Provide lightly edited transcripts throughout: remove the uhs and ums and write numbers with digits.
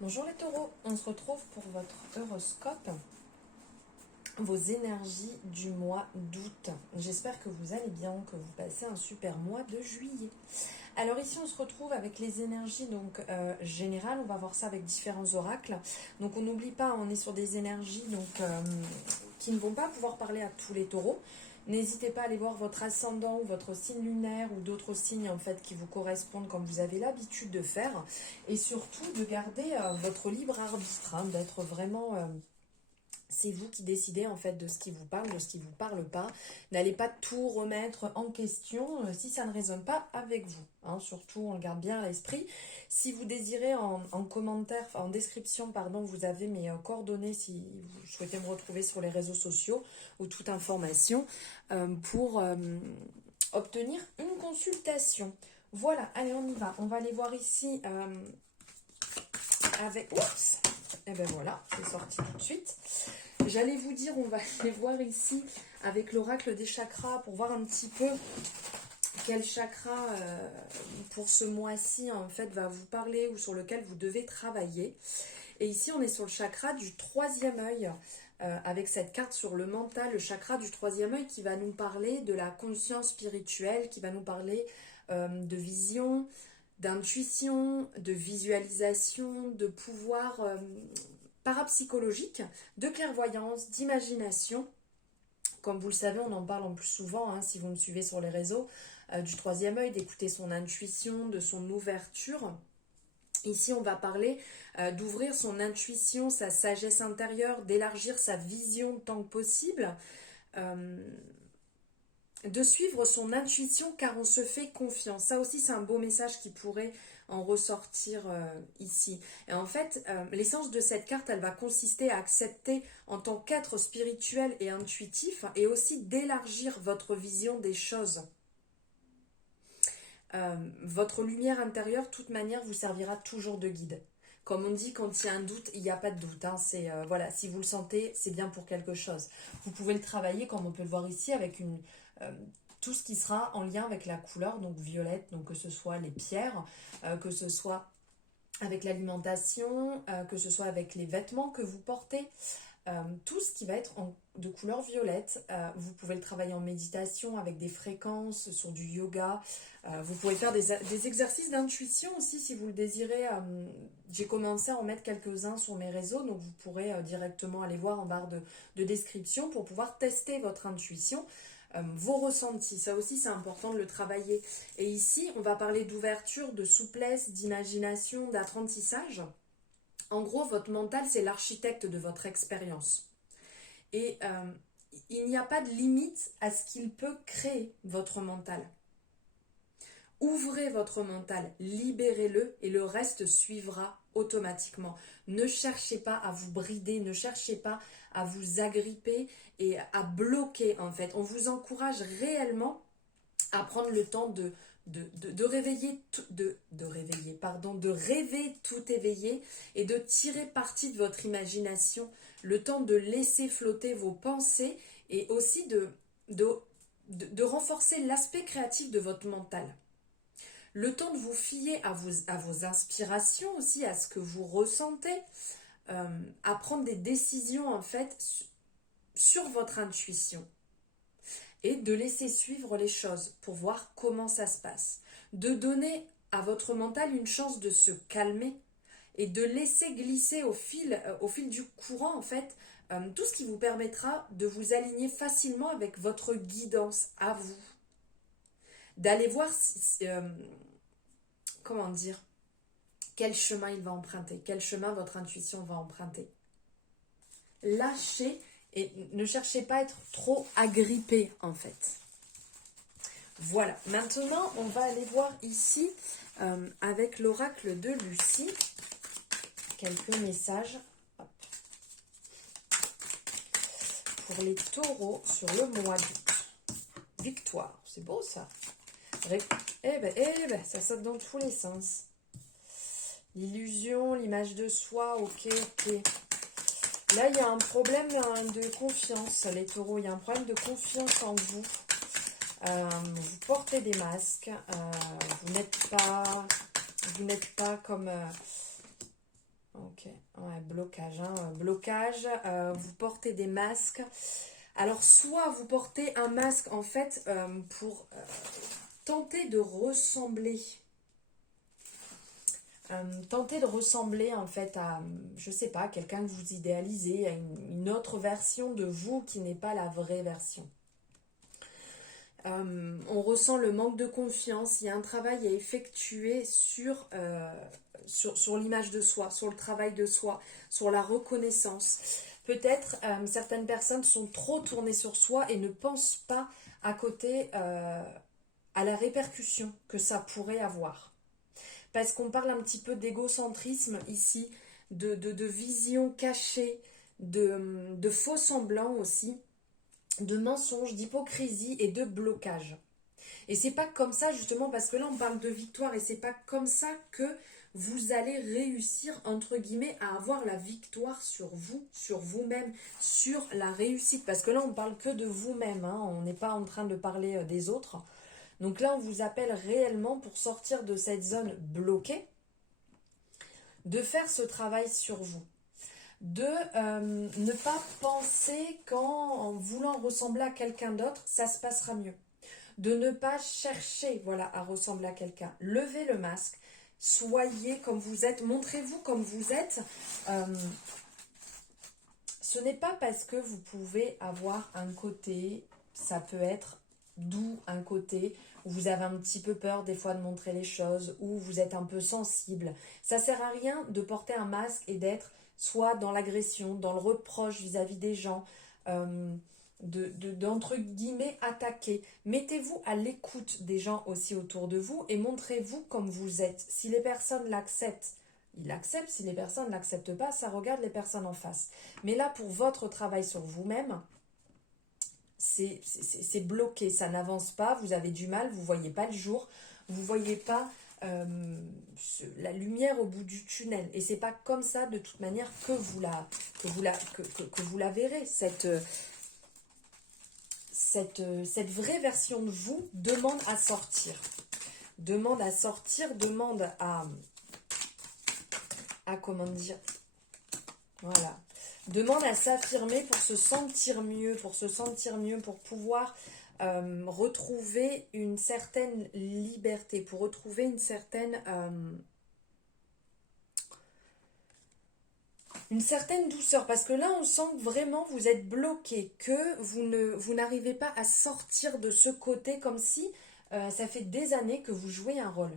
Bonjour les taureaux, on se retrouve pour votre horoscope, vos énergies du mois d'août. J'espère que vous allez bien, que vous passez un super mois de juillet. Alors ici on se retrouve avec les énergies générales, on va voir ça avec différents oracles. Donc on n'oublie pas, on est sur des énergies qui ne vont pas pouvoir parler à tous les taureaux. N'hésitez pas à aller voir votre ascendant ou votre signe lunaire ou d'autres signes en fait qui vous correspondent comme vous avez l'habitude de faire. Et surtout de garder votre libre arbitre, hein, d'être vraiment... c'est vous qui décidez en fait de ce qui vous parle, de ce qui ne vous parle pas. N'allez pas tout remettre en question si ça ne résonne pas avec vous. Hein. Surtout, on le garde bien à l'esprit. Si vous désirez en commentaire, en description, pardon, vous avez mes coordonnées si vous souhaitez me retrouver sur les réseaux sociaux ou toute information pour obtenir une consultation. Voilà, allez, on y va. On va aller voir ici avec... Oups! Et ben voilà, c'est sorti tout de suite. J'allais vous dire, on va aller voir ici avec l'oracle des chakras pour voir un petit peu quel chakra pour ce mois-ci en fait va vous parler ou sur lequel vous devez travailler. Et ici on est sur le chakra du troisième œil avec cette carte sur le mental, le chakra du troisième œil qui va nous parler de la conscience spirituelle, qui va nous parler de vision, d'intuition, de visualisation, de pouvoir parapsychologique, de clairvoyance, d'imagination. Comme vous le savez, on en parle en plus souvent, hein, si vous me suivez sur les réseaux, du troisième œil, d'écouter son intuition, de son ouverture. Ici, on va parler d'ouvrir son intuition, sa sagesse intérieure, d'élargir sa vision tant que possible, de suivre son intuition car on se fait confiance. Ça aussi, c'est un beau message qui pourrait en ressortir ici. Et en fait, l'essence de cette carte, elle va consister à accepter en tant qu'être spirituel et intuitif et aussi d'élargir votre vision des choses. Votre lumière intérieure, de toute manière, vous servira toujours de guide. Comme on dit, quand il y a un doute, il n'y a pas de doute. Hein. C'est voilà, si vous le sentez, c'est bien pour quelque chose. Vous pouvez le travailler, comme on peut le voir ici, avec tout ce qui sera en lien avec la couleur, donc violette, donc que ce soit les pierres, que ce soit avec l'alimentation, que ce soit avec les vêtements que vous portez. Tout ce qui va être de couleur violette, vous pouvez le travailler en méditation avec des fréquences, sur du yoga. Vous pouvez faire des exercices d'intuition aussi si vous le désirez. J'ai commencé à en mettre quelques-uns sur mes réseaux, donc vous pourrez directement aller voir en barre de description pour pouvoir tester votre intuition. Vos ressentis, ça aussi c'est important de le travailler. Et ici, on va parler d'ouverture, de souplesse, d'imagination, d'apprentissage. En gros, votre mental, c'est l'architecte de votre expérience. Et il n'y a pas de limite à ce qu'il peut créer, votre mental. Ouvrez votre mental, libérez-le et le reste suivra automatiquement. Ne cherchez pas à vous brider, ne cherchez pas à vous agripper et à bloquer en fait. On vous encourage réellement à prendre le temps de rêver tout éveillé et de tirer parti de votre imagination, le temps de laisser flotter vos pensées et aussi de renforcer l'aspect créatif de votre mental. Le temps de vous fier à vos inspirations aussi, à ce que vous ressentez, à prendre des décisions en fait sur votre intuition. Et de laisser suivre les choses pour voir comment ça se passe. De donner à votre mental une chance de se calmer et de laisser glisser au fil du courant en fait tout ce qui vous permettra de vous aligner facilement avec votre guidance à vous. D'aller voir comment dire, quel chemin il va emprunter, quel chemin votre intuition va emprunter. Lâchez et ne cherchez pas à être trop agrippé en fait. Voilà, maintenant on va aller voir ici avec l'oracle de Lucie quelques messages. Hop. Pour les taureaux sur le mois d'août. Victoire, c'est beau ça. Eh ben, ça saute dans tous les sens. L'illusion, l'image de soi, ok. Là, il y a un problème de confiance, les taureaux. Il y a un problème de confiance en vous. Vous portez des masques. Vous n'êtes pas comme... Ok, ouais, blocage, hein, blocage, vous portez des masques. Alors, soit vous portez un masque, en fait, pour tenter de ressembler, en fait, à, je sais pas, quelqu'un que vous idéalisez, à une autre version de vous qui n'est pas la vraie version. On ressent le manque de confiance, il y a un travail à effectuer sur l'image de soi, sur le travail de soi, sur la reconnaissance. Peut-être certaines personnes sont trop tournées sur soi et ne pensent pas à côté à la répercussion que ça pourrait avoir. Parce qu'on parle un petit peu d'égocentrisme ici, de vision cachée, de faux semblants aussi, de mensonges, d'hypocrisie et de blocage. Et c'est pas comme ça justement parce que là on parle de victoire et c'est pas comme ça que vous allez réussir entre guillemets à avoir la victoire sur vous, sur vous-même, sur la réussite. Parce que là on parle que de vous-même, hein, on n'est pas en train de parler des autres. Donc là on vous appelle réellement pour sortir de cette zone bloquée, de faire ce travail sur vous. De ne pas penser qu'en voulant ressembler à quelqu'un d'autre, ça se passera mieux. De ne pas chercher, voilà, à ressembler à quelqu'un. Levez le masque, soyez comme vous êtes, montrez-vous comme vous êtes. Ce n'est pas parce que vous pouvez avoir un côté, ça peut être doux, un côté où vous avez un petit peu peur des fois de montrer les choses, où vous êtes un peu sensible. Ça sert à rien de porter un masque et d'être soit dans l'agression, dans le reproche vis-à-vis des gens, d'entre guillemets attaquer. Mettez-vous à l'écoute des gens aussi autour de vous et montrez-vous comme vous êtes. Si les personnes l'acceptent, ils l'acceptent. Si les personnes ne l'acceptent pas, ça regarde les personnes en face. Mais là, pour votre travail sur vous-même, c'est bloqué, ça n'avance pas, vous avez du mal, vous ne voyez pas le jour, vous ne voyez pas la lumière au bout du tunnel. Et c'est pas comme ça de toute manière que vous la verrez. Cette vraie version de vous demande à sortir. Demande à comment dire, voilà. Demande à s'affirmer pour se sentir mieux, pour pouvoir retrouver une certaine liberté, pour retrouver une certaine douceur. Parce que là, on sent que vraiment vous êtes bloqué, que vous n'arrivez pas à sortir de ce côté, comme si ça fait des années que vous jouez un rôle.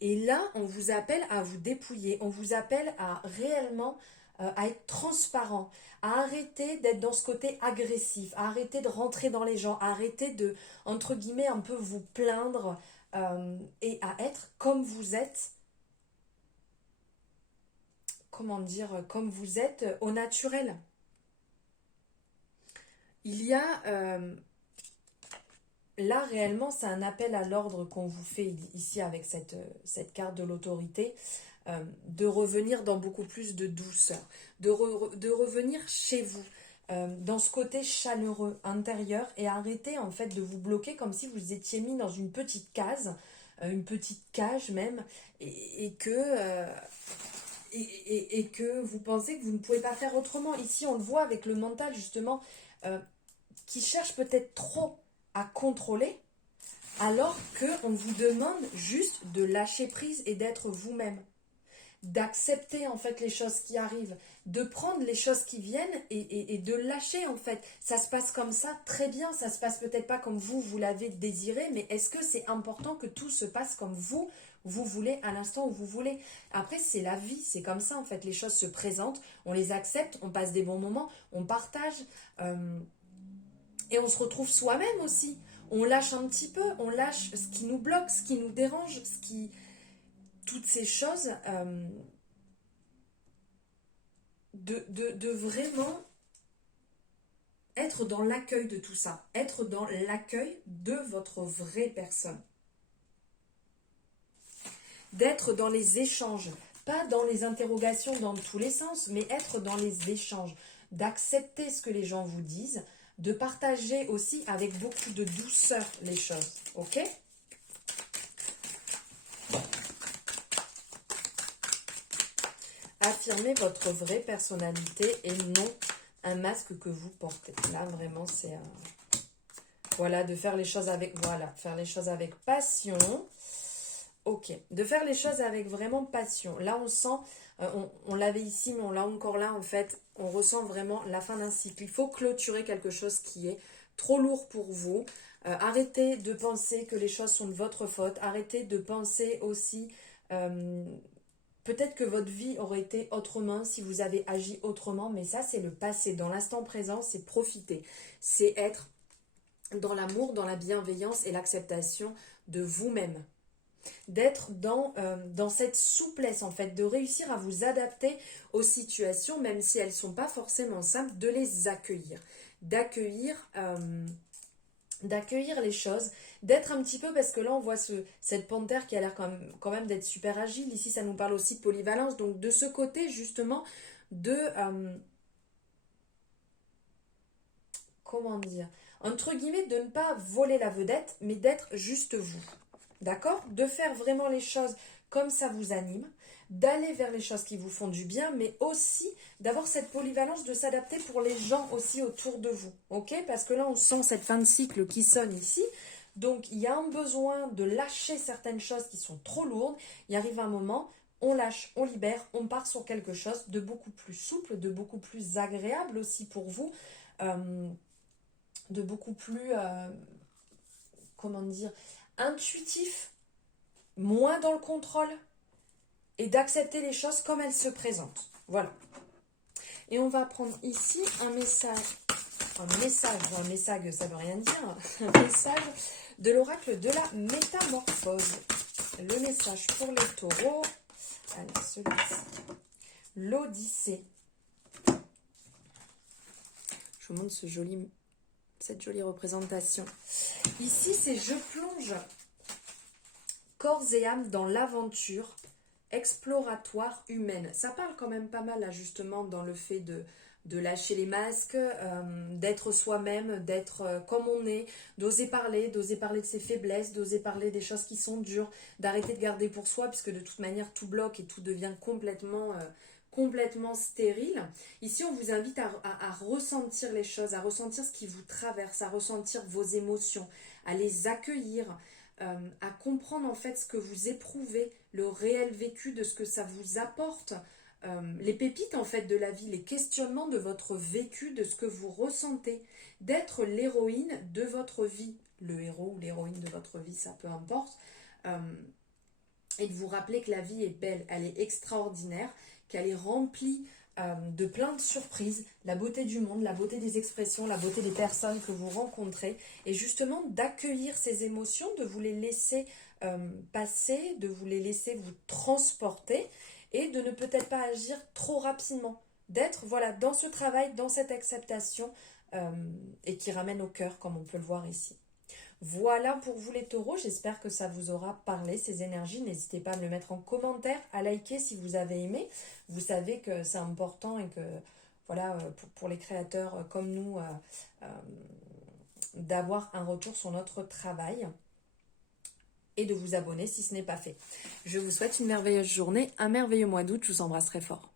Et là, on vous appelle à vous dépouiller, on vous appelle à réellement à être transparent, à arrêter d'être dans ce côté agressif, à arrêter de rentrer dans les gens, à arrêter de, entre guillemets, un peu vous plaindre et à être comme vous êtes, comment dire, comme vous êtes au naturel. Il y a... là, réellement, c'est un appel à l'ordre qu'on vous fait ici avec cette carte de l'autorité, de revenir dans beaucoup plus de douceur, de revenir chez vous, dans ce côté chaleureux intérieur et arrêter en fait de vous bloquer comme si vous étiez mis dans une petite case, une petite cage même, et que vous pensez que vous ne pouvez pas faire autrement. Ici, on le voit avec le mental justement, qui cherche peut-être trop à contrôler, alors qu'on vous demande juste de lâcher prise et d'être vous-même, d'accepter en fait les choses qui arrivent, de prendre les choses qui viennent et de lâcher en fait. Ça se passe comme ça, très bien, ça se passe peut-être pas comme vous l'avez désiré, mais est-ce que c'est important que tout se passe comme vous voulez à l'instant où vous voulez? Après, c'est la vie, c'est comme ça en fait, les choses se présentent, on les accepte, on passe des bons moments, on partage, et on se retrouve soi-même aussi. On lâche un petit peu, on lâche ce qui nous bloque, ce qui nous dérange, toutes ces choses, de vraiment être dans l'accueil de tout ça, être dans l'accueil de votre vraie personne, d'être dans les échanges, pas dans les interrogations dans tous les sens, mais être dans les échanges, d'accepter ce que les gens vous disent, de partager aussi avec beaucoup de douceur les choses, ok ? affirmez votre vraie personnalité et non un masque que vous portez. Là, vraiment, c'est... voilà, de faire les choses avec... Voilà, faire les choses avec passion. Ok, de faire les choses avec vraiment passion. Là, on sent... on l'avait ici, mais on l'a encore là, en fait. On ressent vraiment la fin d'un cycle. Il faut clôturer quelque chose qui est trop lourd pour vous. Arrêtez de penser que les choses sont de votre faute. Arrêtez de penser aussi... peut-être que votre vie aurait été autrement si vous avez agi autrement, mais ça, c'est le passé. Dans l'instant présent, c'est profiter. C'est être dans l'amour, dans la bienveillance et l'acceptation de vous-même. D'être dans cette souplesse, en fait, de réussir à vous adapter aux situations, même si elles ne sont pas forcément simples, de les accueillir. D'accueillir les choses, d'être un petit peu, parce que là on voit cette panthère qui a l'air quand même d'être super agile, ici ça nous parle aussi de polyvalence, donc de ce côté justement de, comment dire, entre guillemets, de ne pas voler la vedette, mais d'être juste vous, d'accord? De faire vraiment les choses comme ça vous anime, d'aller vers les choses qui vous font du bien, mais aussi d'avoir cette polyvalence, de s'adapter pour les gens aussi autour de vous, ok? Parce que là, on sent cette fin de cycle qui sonne ici, donc il y a un besoin de lâcher certaines choses qui sont trop lourdes, il arrive un moment, on lâche, on libère, on part sur quelque chose de beaucoup plus souple, de beaucoup plus agréable aussi pour vous, de beaucoup plus, comment dire, intuitif, moins dans le contrôle, et d'accepter les choses comme elles se présentent. Voilà. Et on va prendre ici un message, ça veut rien dire, un message de l'oracle de la métamorphose. Le message pour les taureaux, allez, celui-ci, l'Odyssée. Je vous montre cette jolie représentation. Ici, c'est je plonge corps et âme dans l'aventure exploratoire humaine. Ça parle quand même pas mal là justement dans le fait de lâcher les masques, d'être soi-même, d'être comme on est, d'oser parler de ses faiblesses, d'oser parler des choses qui sont dures, d'arrêter de garder pour soi puisque de toute manière tout bloque et tout devient complètement stérile. Ici, on vous invite à ressentir les choses, à ressentir ce qui vous traverse, à ressentir vos émotions, à les accueillir, à comprendre en fait ce que vous éprouvez, le réel vécu de ce que ça vous apporte, les pépites en fait de la vie, les questionnements de votre vécu, de ce que vous ressentez, d'être l'héroïne de votre vie, le héros ou l'héroïne de votre vie, ça peu importe, et de vous rappeler que la vie est belle, elle est extraordinaire, qu'elle est remplie de plein de surprises, la beauté du monde, la beauté des expressions, la beauté des personnes que vous rencontrez, et justement d'accueillir ces émotions, de vous les laisser passer, de vous les laisser vous transporter, et de ne peut-être pas agir trop rapidement, d'être voilà dans ce travail, dans cette acceptation, et qui ramène au cœur, comme on peut le voir ici. Voilà pour vous les taureaux, j'espère que ça vous aura parlé, ces énergies. N'hésitez pas à me le mettre en commentaire, à liker si vous avez aimé. Vous savez que c'est important et que, voilà, pour les créateurs comme nous, d'avoir un retour sur notre travail et de vous abonner si ce n'est pas fait. Je vous souhaite une merveilleuse journée, un merveilleux mois d'août, je vous embrasse très fort.